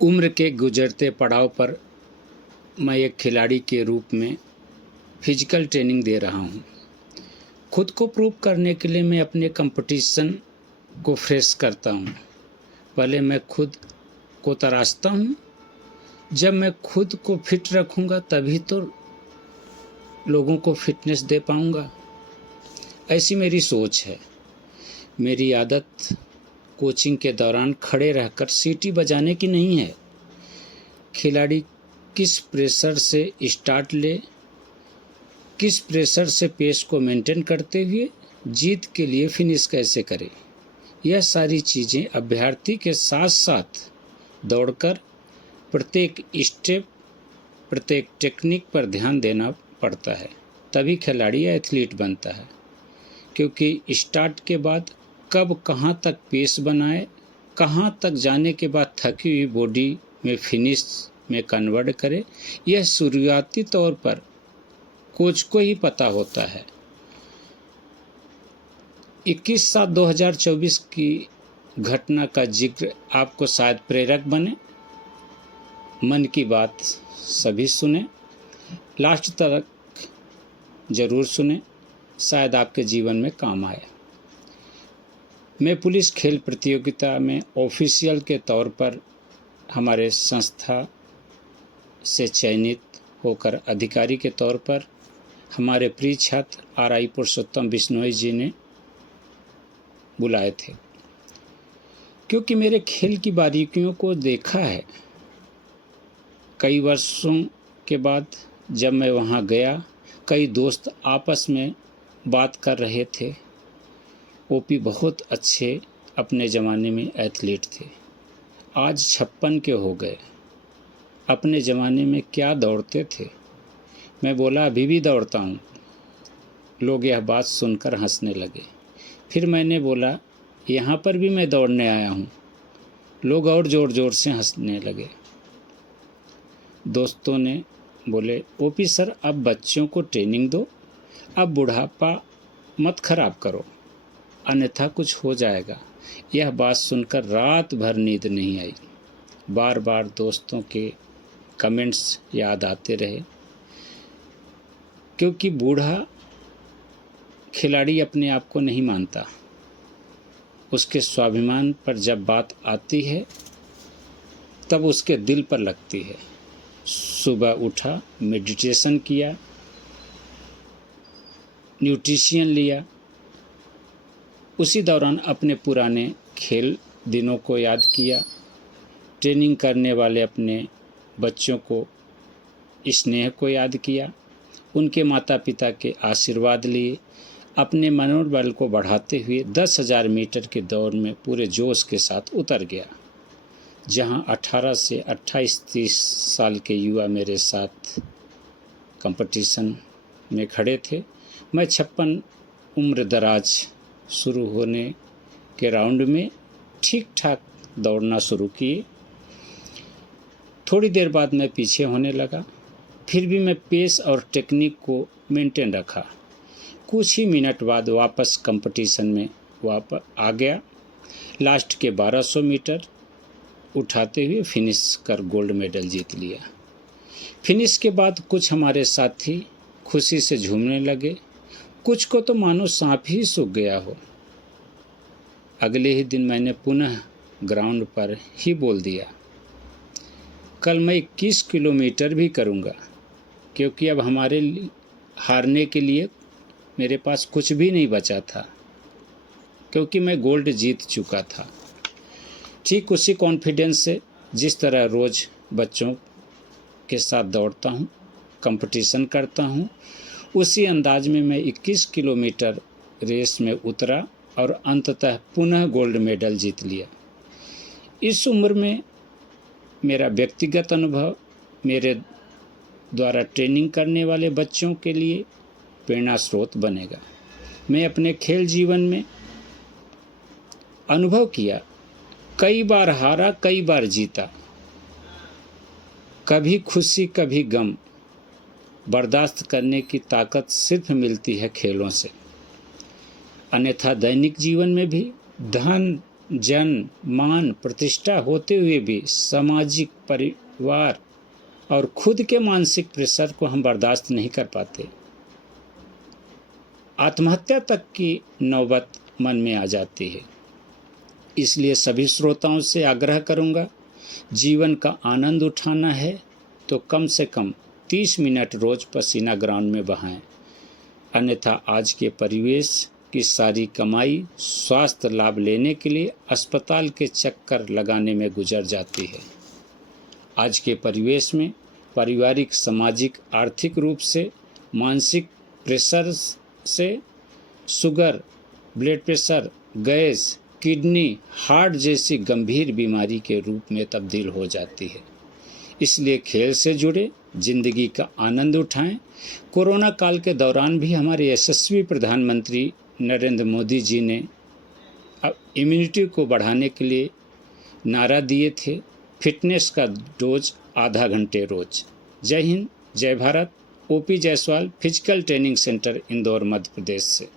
उम्र के गुजरते पड़ाव पर मैं एक खिलाड़ी के रूप में फिजिकल ट्रेनिंग दे रहा हूँ। खुद को प्रूव करने के लिए मैं अपने कंपटीशन को फ्रेश करता हूँ। पहले मैं खुद को तराशता हूँ। जब मैं खुद को फिट रखूँगा तभी तो लोगों को फिटनेस दे पाऊँगा। ऐसी मेरी सोच है। मेरी आदत कोचिंग के दौरान खड़े रहकर सीटी बजाने की नहीं है। खिलाड़ी किस प्रेशर से स्टार्ट ले, किस प्रेशर से पेस को मेंटेन करते हुए जीत के लिए फिनिश कैसे करे, यह सारी चीज़ें अभ्यर्थी के साथ साथ दौड़कर प्रत्येक स्टेप, प्रत्येक टेक्निक पर ध्यान देना पड़ता है। तभी खिलाड़ी या एथलीट बनता है। क्योंकि स्टार्ट के बाद कब कहाँ तक पेस बनाए, कहाँ तक जाने के बाद थकी हुई बॉडी में फिनिश में कन्वर्ट करे, यह शुरुआती तौर पर कोच को ही पता होता है। 21/7/2024 की घटना का जिक्र आपको शायद प्रेरक बने। मन की बात सभी सुने, लास्ट तक जरूर सुने, शायद आपके जीवन में काम आए। मैं पुलिस खेल प्रतियोगिता में ऑफिशियल के तौर पर हमारे संस्था से चयनित होकर अधिकारी के तौर पर हमारे प्रिय छात्र RI पुरुषोत्तम बिश्नोई जी ने बुलाए थे। क्योंकि मेरे खेल की बारीकियों को देखा है। कई वर्षों के बाद जब मैं वहाँ गया, कई दोस्त आपस में बात कर रहे थे। ओपी बहुत अच्छे अपने ज़माने में एथलीट थे, आज 56 के हो गए। अपने ज़माने में क्या दौड़ते थे। मैं बोला अभी भी दौड़ता हूँ। लोग यह बात सुनकर हंसने लगे। फिर मैंने बोला यहाँ पर भी मैं दौड़ने आया हूँ। लोग और ज़ोर ज़ोर से हंसने लगे। दोस्तों ने बोले ओपी सर अब बच्चों को ट्रेनिंग दो, अब बुढ़ापा मत खराब करो, अन्यथा कुछ हो जाएगा। यह बात सुनकर रात भर नींद नहीं आई। बार बार दोस्तों के कमेंट्स याद आते रहे। क्योंकि बूढ़ा खिलाड़ी अपने आप को नहीं मानता। उसके स्वाभिमान पर जब बात आती है तब उसके दिल पर लगती है। सुबह उठा, मेडिटेशन किया, न्यूट्रिशन लिया। उसी दौरान अपने पुराने खेल दिनों को याद किया। ट्रेनिंग करने वाले अपने बच्चों को स्नेह को याद किया। उनके माता पिता के आशीर्वाद लिए। अपने मनोबल को बढ़ाते हुए 10,000 मीटर की दौड़ में पूरे जोश के साथ उतर गया। जहां 18 से 28-30 साल के युवा मेरे साथ कंपटीशन में खड़े थे, मैं 56 उम्र दराज शुरू होने के राउंड में ठीक ठाक दौड़ना शुरू किए। थोड़ी देर बाद मैं पीछे होने लगा। फिर भी मैं पेस और टेक्निक को मेंटेन रखा। कुछ ही मिनट बाद वापस कंपटीशन में वापस आ गया। लास्ट के 1200 मीटर उठाते हुए फिनिश कर गोल्ड मेडल जीत लिया। फिनिश के बाद कुछ हमारे साथी खुशी से झूमने लगे। कुछ को तो मानो सांप ही सूख गया हो। अगले ही दिन मैंने पुनः ग्राउंड पर ही बोल दिया, कल मैं 21 किलोमीटर भी करूँगा। क्योंकि अब हमारे हारने के लिए मेरे पास कुछ भी नहीं बचा था, क्योंकि मैं गोल्ड जीत चुका था। ठीक उसी कॉन्फिडेंस से जिस तरह रोज़ बच्चों के साथ दौड़ता हूँ, कंपटीशन करता हूँ, उसी अंदाज में मैं 21 किलोमीटर रेस में उतरा और अंततः पुनः गोल्ड मेडल जीत लिया। इस उम्र में मेरा व्यक्तिगत अनुभव मेरे द्वारा ट्रेनिंग करने वाले बच्चों के लिए प्रेरणा स्रोत बनेगा। मैं अपने खेल जीवन में अनुभव किया, कई बार हारा, कई बार जीता, कभी खुशी कभी गम। बर्दाश्त करने की ताकत सिर्फ मिलती है खेलों से। अन्यथा दैनिक जीवन में भी धन जन मान प्रतिष्ठा होते हुए भी सामाजिक, परिवार और खुद के मानसिक प्रेशर को हम बर्दाश्त नहीं कर पाते। आत्महत्या तक की नौबत मन में आ जाती है। इसलिए सभी श्रोताओं से आग्रह करूंगा, जीवन का आनंद उठाना है तो कम से कम 30 मिनट रोज पसीना ग्राउंड में बहाएं, अन्यथा आज के परिवेश की सारी कमाई स्वास्थ्य लाभ लेने के लिए अस्पताल के चक्कर लगाने में गुजर जाती है। आज के परिवेश में पारिवारिक, सामाजिक, आर्थिक रूप से, मानसिक प्रेशर से sugar, blood pressure, gas, kidney, heart जैसी गंभीर बीमारी के रूप में तब्दील हो जाती है। इसलिए खेल से जुड़े जिंदगी का आनंद उठाएं। कोरोना काल के दौरान भी हमारे यशस्वी प्रधानमंत्री नरेंद्र मोदी जी ने इम्यूनिटी को बढ़ाने के लिए नारा दिए थे, फिटनेस का डोज आधा घंटे रोज। जय हिंद, जय Bharat. OP Jaiswal, physical training centre, Indore, Madhya Pradesh से।